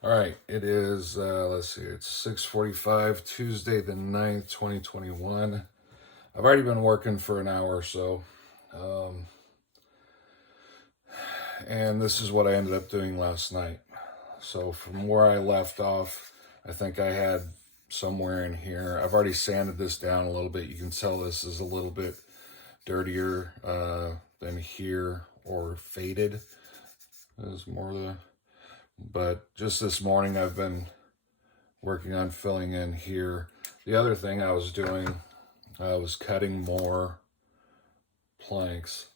All right, it is, let's see, it's 6:45, Tuesday the 9th, 2021. I've already been working for an hour or so. Um, and this is what I ended up doing last night. So from where I left off, I think I had somewhere in here. I've already sanded this down a little bit. You can tell this is a little bit dirtier than here, or faded. There's more of the, but just this morning I've been working on filling in here. The other thing I was doing, I was cutting more planks.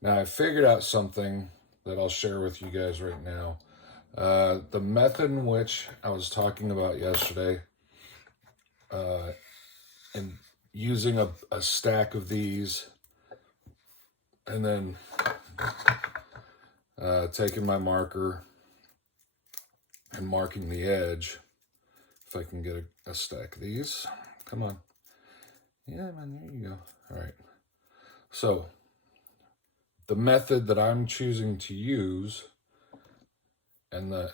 Now I figured out something that I'll share with you guys right now. The method in which I was talking about yesterday, and using a stack of these, and then taking my marker and marking the edge. If I can get a stack of these. Come on. Yeah, man, there you go. All right. So, the method that I'm choosing to use, and the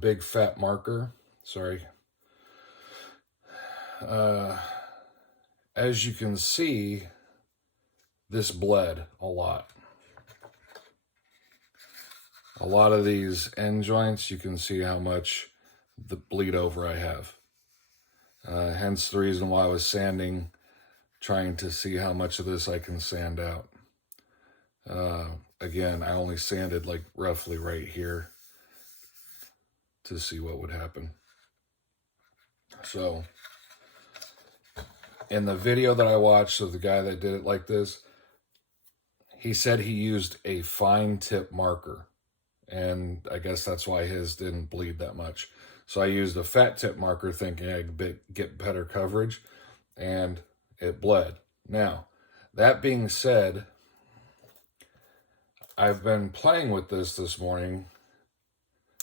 big fat marker, sorry. As you can see, this bled a lot. A lot of these end joints, you can see how much the bleed over I have. Hence the reason why I was sanding, trying to see how much of this I can sand out. Again, I only sanded like roughly right here to see what would happen. So in the video that I watched of the guy that did it like this, he said he used a fine tip marker, and I guess that's why his didn't bleed that much. So I used a fat tip marker thinking I'd get better coverage, and it bled. Now, that being said, I've been playing with this morning,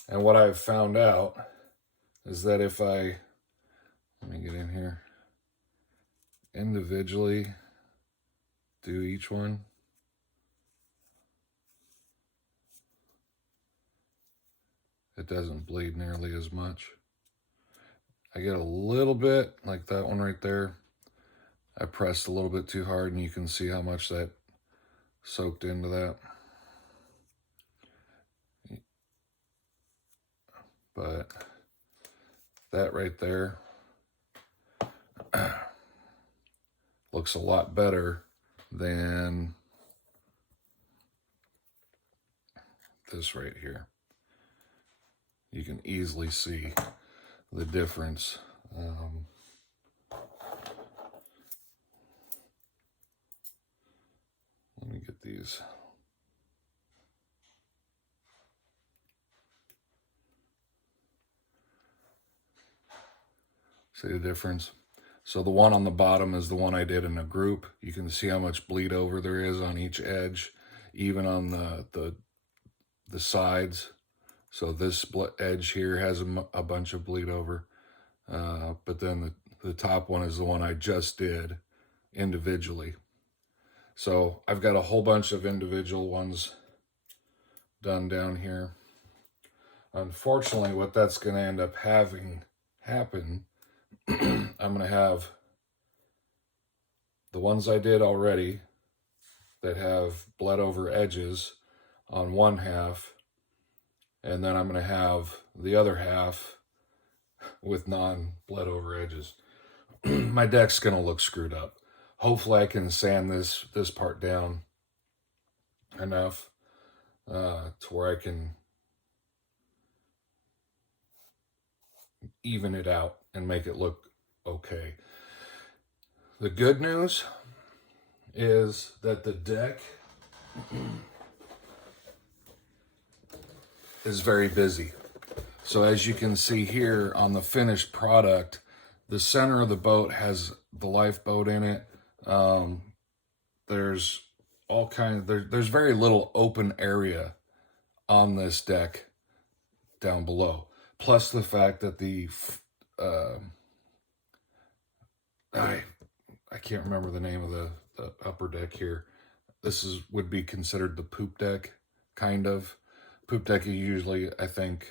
and what I've found out is that if I, let me get in here, individually do each one, it doesn't bleed nearly as much. I get a little bit, like that one right there. I pressed a little bit too hard, and you can see how much that soaked into that. But that right there looks a lot better than this right here. You can easily see the difference. Let me get these. See the difference? So the one on the bottom is the one I did in a group. You can see how much bleed over there is on each edge, even on the sides. So this edge here has a bunch of bleed over. But then the top one is the one I just did individually. So I've got a whole bunch of individual ones done down here. Unfortunately, what that's going to end up having happen, I'm going to have the ones I did already that have bled over edges on one half, and then I'm going to have the other half with non-bled over edges. My deck's going to look screwed up. Hopefully I can sand this part down enough to where I can even it out and make it look okay. The good news is that the deck is very busy. So as you can see here on the finished product, the center of the boat has the lifeboat in it. There's all kinds of, there's very little open area on this deck down below. Plus the fact that I can't remember the name of the upper deck here. This would be considered the poop deck, kind of. Poop deck is usually, I think,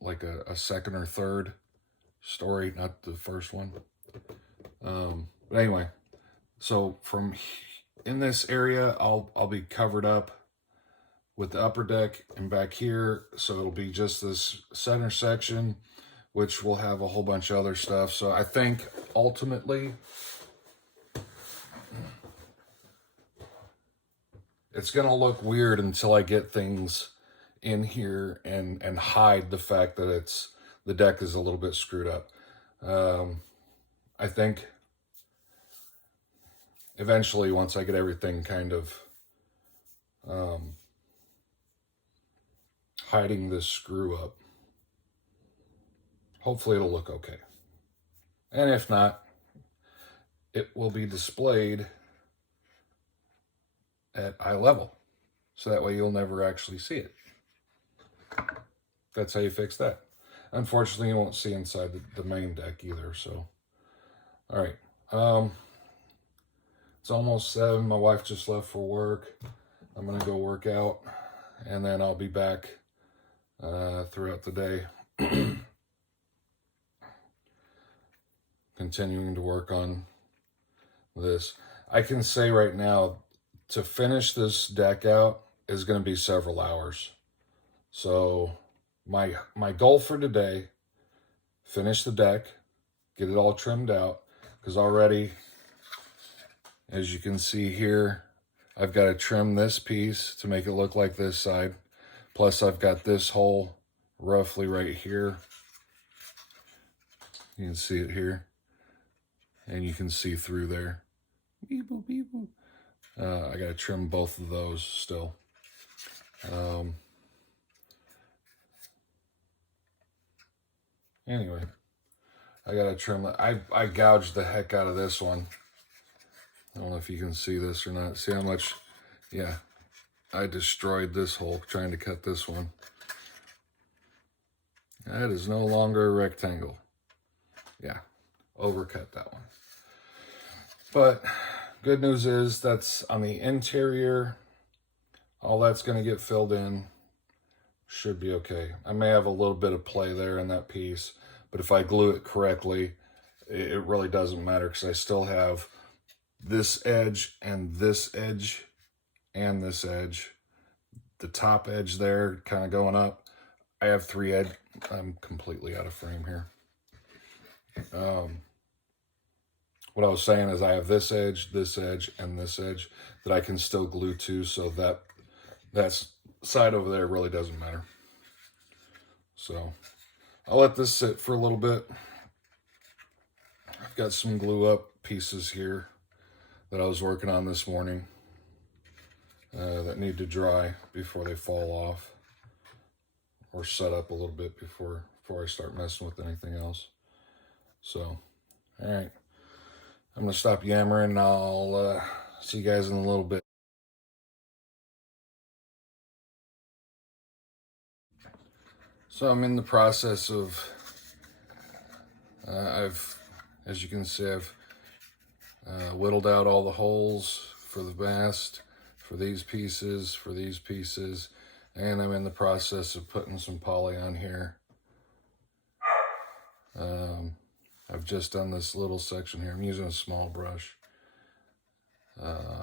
like a second or third story, not the first one. But anyway, so from in this area, I'll be covered up with the upper deck and back here. So it'll be just this center section, which will have a whole bunch of other stuff. So I think ultimately it's going to look weird until I get things in here and hide the fact that the deck is a little bit screwed up. I think eventually, once I get everything kind of hiding this screw up, hopefully it'll look okay. And if not, it will be displayed at eye level. So that way you'll never actually see it. That's how you fix that. Unfortunately, you won't see inside the main deck either. So, all right. It's almost 7. My wife just left for work. I'm going to go work out, and then I'll be back throughout the day. Continuing to work on this. I can say right now, to finish this deck out is going to be several hours. So my goal for today, finish the deck, get it all trimmed out, because already, as you can see here, I've got to trim this piece to make it look like this side. Plus I've got this hole roughly right here. You can see it here. And you can see through there. Beep boop, beep boop. I got to trim both of those still. Anyway, I got to trim it. I gouged the heck out of this one. I don't know if you can see this or not. See how much, yeah, I destroyed this hole trying to cut this one. That is no longer a rectangle. Yeah, overcut that one. But good news is that's on the interior. All that's going to get filled in. Should be okay. I may have a little bit of play there in that piece, but if I glue it correctly, it really doesn't matter, because I still have this edge and this edge and this edge. The top edge there kind of going up. I have 3 edge. I'm completely out of frame here. What I was saying is I have this edge, and this edge that I can still glue to, so that side over there really doesn't matter. So I'll let this sit for a little bit. I've got some glue up pieces here that I was working on this morning that need to dry before they fall off, or set up a little bit before I start messing with anything else. So, all right. I'm going to stop yammering, and I'll see you guys in a little bit. So I'm in the process of, as you can see, I've whittled out all the holes for the mast, for these pieces, and I'm in the process of putting some poly on here. I've just done this little section here. I'm using a small brush.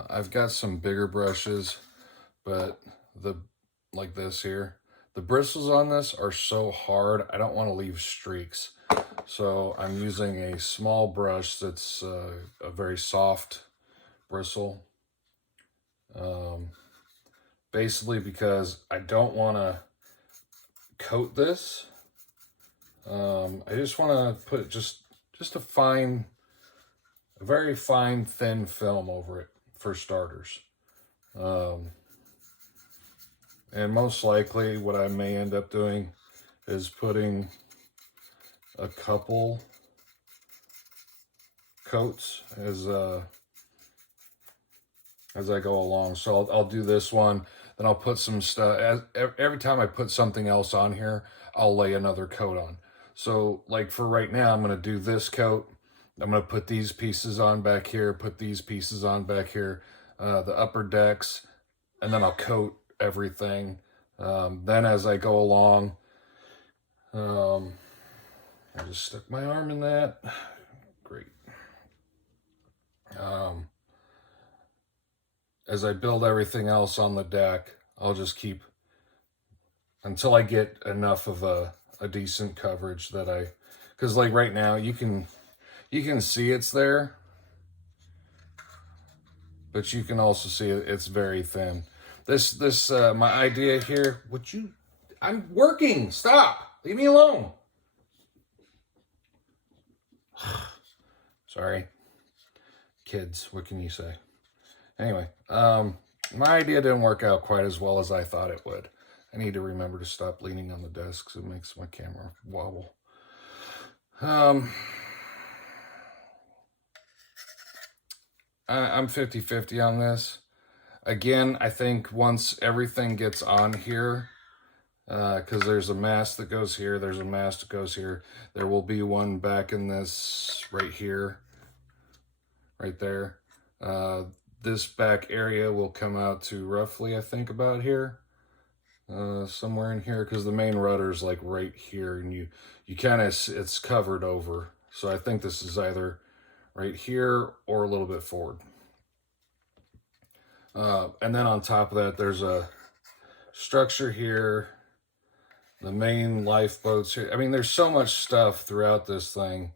I've got some bigger brushes, but like this here, the bristles on this are so hard, I don't want to leave streaks. So I'm using a small brush that's a very soft bristle. Basically because I don't want to coat this. I just want to put just a very fine, thin film over it for starters. And most likely what I may end up doing is putting a couple coats as I go along. So I'll do this one, then I'll put some stuff. Every time I put something else on here, I'll lay another coat on. So like for right now, I'm going to do this coat. I'm going to put these pieces on back here, put these pieces on back here, the upper decks, and then I'll coat everything. Then as I go along, I just stuck my arm in that. Great. As I build everything else on the deck, I'll just keep until I get enough of a decent coverage that because like right now you can see it's there, but you can also see it's very thin. This my idea here. I'm working. Stop. Leave me alone. Sorry, kids. What can you say? Anyway, my idea didn't work out quite as well as I thought it would. I need to remember to stop leaning on the desk because it makes my camera wobble. I'm 50-50 on this. Again, I think once everything gets on here, because there's a mast that goes here, there's a mast that goes here. There will be one back in this right here, right there. This back area will come out to roughly, I think, about here. Somewhere in here, because the main rudder's like right here, and you kind of, it's covered over. So I think this is either right here or a little bit forward. And then on top of that, there's a structure here, the main lifeboats here. I mean, there's so much stuff throughout this thing.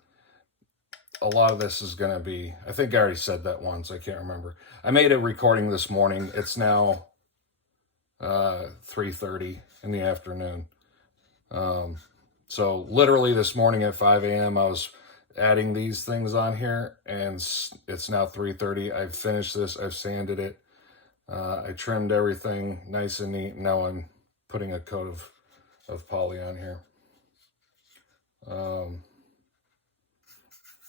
A lot of this is going to be, I think I already said that once, I can't remember. I made a recording this morning. It's now 3:30 in the afternoon. So literally this morning at 5 a.m. I was adding these things on here, and it's now 3:30. I've finished this. I've sanded it. I trimmed everything nice and neat. Now I'm putting a coat of poly on here.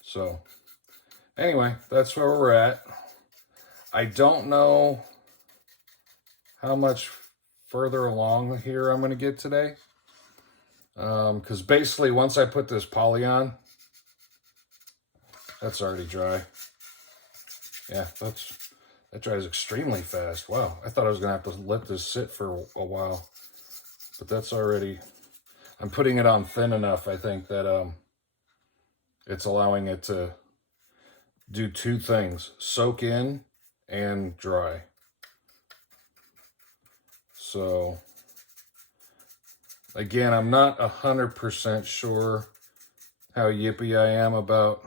So anyway, that's where we're at. I don't know how much further along here I'm going to get today. Because basically once I put this poly on, that's already dry. Yeah, that dries extremely fast. Wow, I thought I was going to have to let this sit for a while. But that's already, I'm putting it on thin enough, I think, that it's allowing it to do two things: soak in and dry. So again, I'm not 100% sure how yippy I am about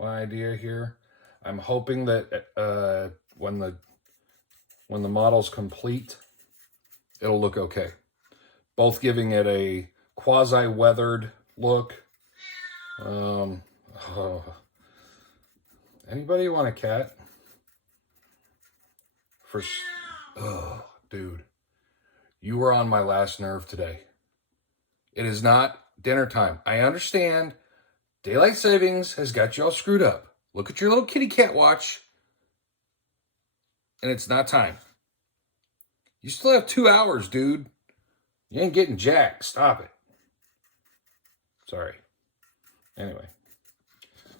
my idea here. I'm hoping that when the model's complete, it'll look okay. Both giving it a quasi-weathered look. Anybody want a cat? Oh, dude. You were on my last nerve today. It is not dinner time. I understand daylight savings has got you all screwed up. Look at your little kitty cat watch. And it's not time. You still have 2 hours, dude. You ain't getting jack. Stop it. Sorry. Anyway.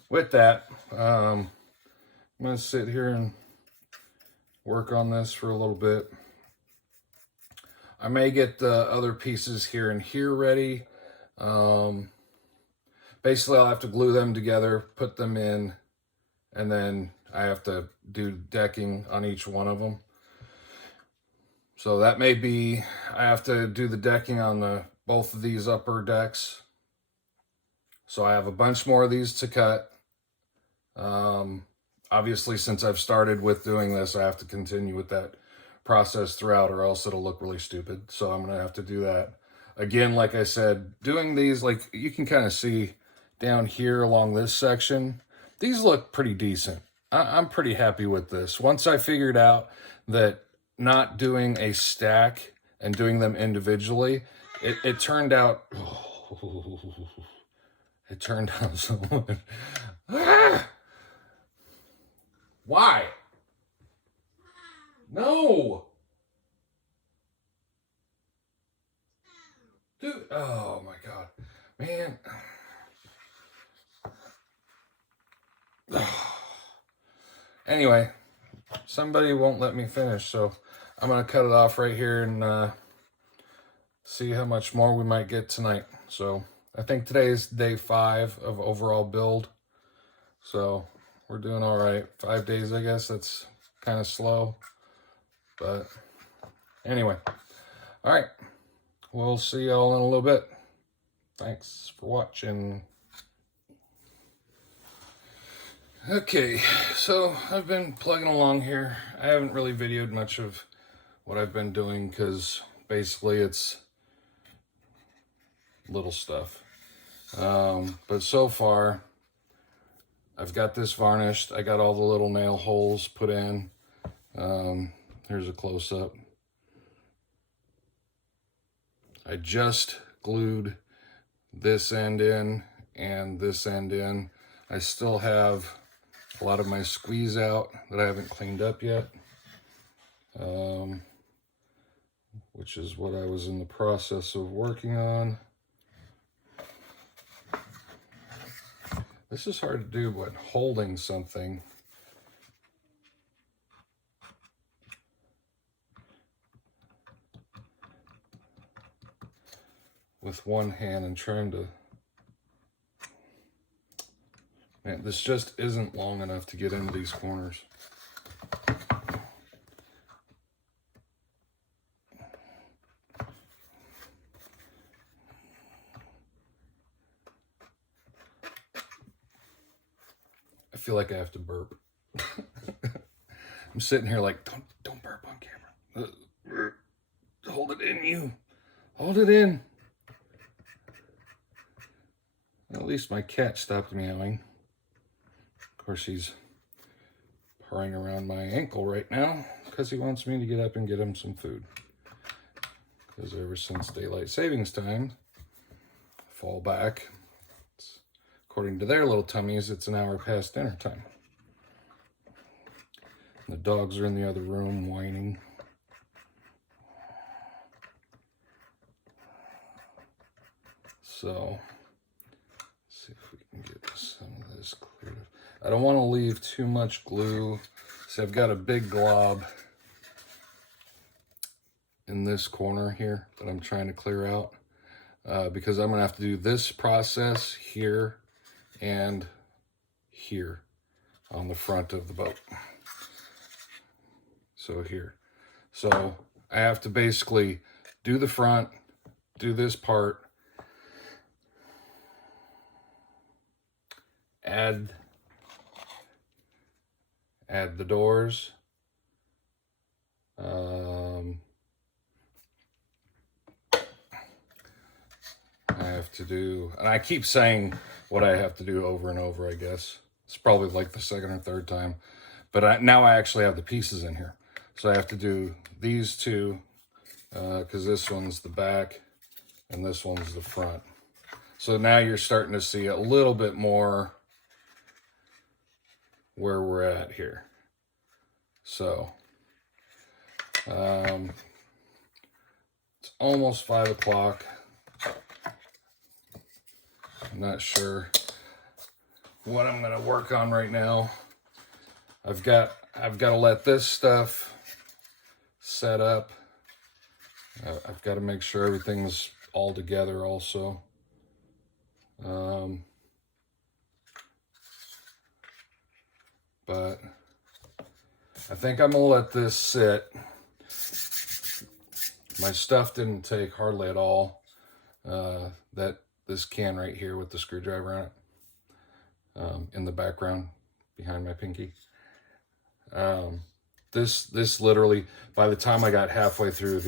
With that, I'm going to sit here and work on this for a little bit. I may get the other pieces here and here ready. Basically, I'll have to glue them together, put them in, and then I have to do decking on each one of them. So that may be, I have to do the decking on both of these upper decks. So I have a bunch more of these to cut. Obviously, since I've started with doing this, I have to continue with that process throughout, or else it'll look really stupid. So I'm going to have to do that. Again, like I said, doing these, like you can kind of see down here along this section, these look pretty decent. I'm pretty happy with this. Once I figured out that not doing a stack and doing them individually, it turned out, it turned out so much. Why? No. Dude, oh my God, man. Anyway, somebody won't let me finish, so I'm going to cut it off right here and see how much more we might get tonight. So I think today is day 5 of overall build. So we're doing all right. 5 days, I guess. That's kind of slow. But anyway, all right. We'll see y'all in a little bit. Thanks for watching. Okay, so I've been plugging along here. I haven't really videoed much of what I've been doing because basically it's little stuff. But so far, I've got this varnished. I got all the little nail holes put in. Here's a close-up. I just glued this end in and this end in. I still have a lot of my squeeze out that I haven't cleaned up yet, which is what I was in the process of working on. This is hard to do when holding something. With one hand and trying to, man, this just isn't long enough to get into these corners. I feel like I have to burp. I'm sitting here like, don't burp on camera. Hold it in, you. Hold it in. At least my cat stopped meowing. Of course, he's purring around my ankle right now because he wants me to get up and get him some food. Because ever since daylight savings time, fall back, according to their little tummies, it's an hour past dinner time. The dogs are in the other room whining. So, let's see if we can get some of this cleared up. I don't want to leave too much glue. See, I've got a big glob in this corner here that I'm trying to clear out because I'm going to have to do this process here and here on the front of the boat. So here. So I have to basically do the front, do this part, add the doors, I have to do, and I keep saying what I have to do over and over, I guess. It's probably like the second or third time, but now I actually have the pieces in here. So I have to do these two, because this one's the back and this one's the front. So now you're starting to see a little bit more where we're at here. So it's almost 5 o'clock. I'm not sure what I'm gonna work on right now. I've got to let this stuff set up. I've got to make sure everything's all together also. But I think I'm gonna let this sit. My stuff didn't take hardly at all. This can right here with the screwdriver on it, in the background behind my pinky. This literally, by the time I got halfway through,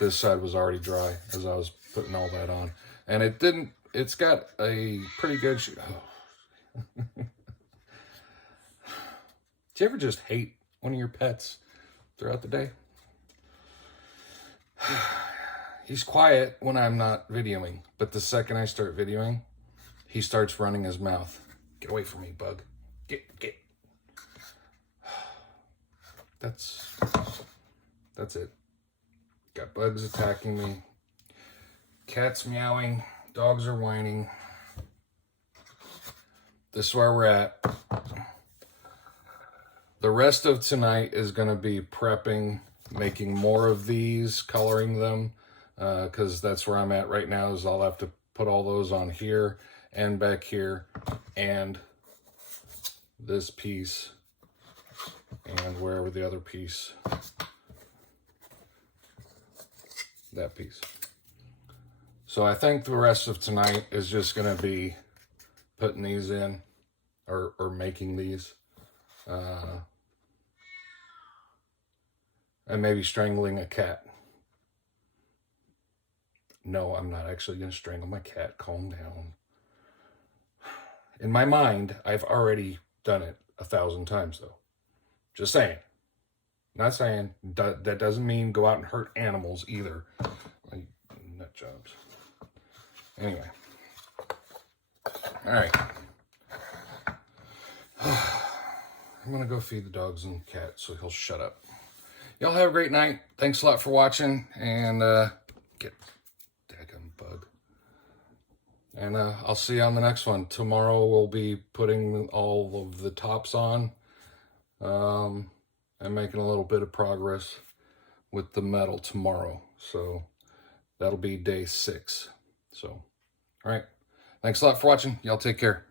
this side was already dry as I was putting all that on, and it's got a pretty good. Oh. Do you ever just hate one of your pets throughout the day? He's quiet when I'm not videoing, but the second I start videoing, he starts running his mouth. Get away from me, bug. Get. That's it. Got bugs attacking me. Cats meowing. Dogs are whining. This is where we're at. The rest of tonight is going to be prepping, making more of these, coloring them. because that's where I'm at right now. Is I'll have to put all those on here and back here, and this piece, and wherever the other piece, that piece. So I think the rest of tonight is just going to be putting these in, or making these, and maybe strangling a cat. No, I'm not actually going to strangle my cat. Calm down. In my mind, I've already done it 1,000 times, though. Just saying. Not saying. That doesn't mean go out and hurt animals either. Like nut jobs. Anyway. All right. I'm going to go feed the dogs and cat so he'll shut up. Y'all have a great night. Thanks a lot for watching. And get daggum bug. And I'll see you on the next one. Tomorrow we'll be putting all of the tops on. And making a little bit of progress with the metal tomorrow. So that'll be day 6. So, all right. Thanks a lot for watching. Y'all take care.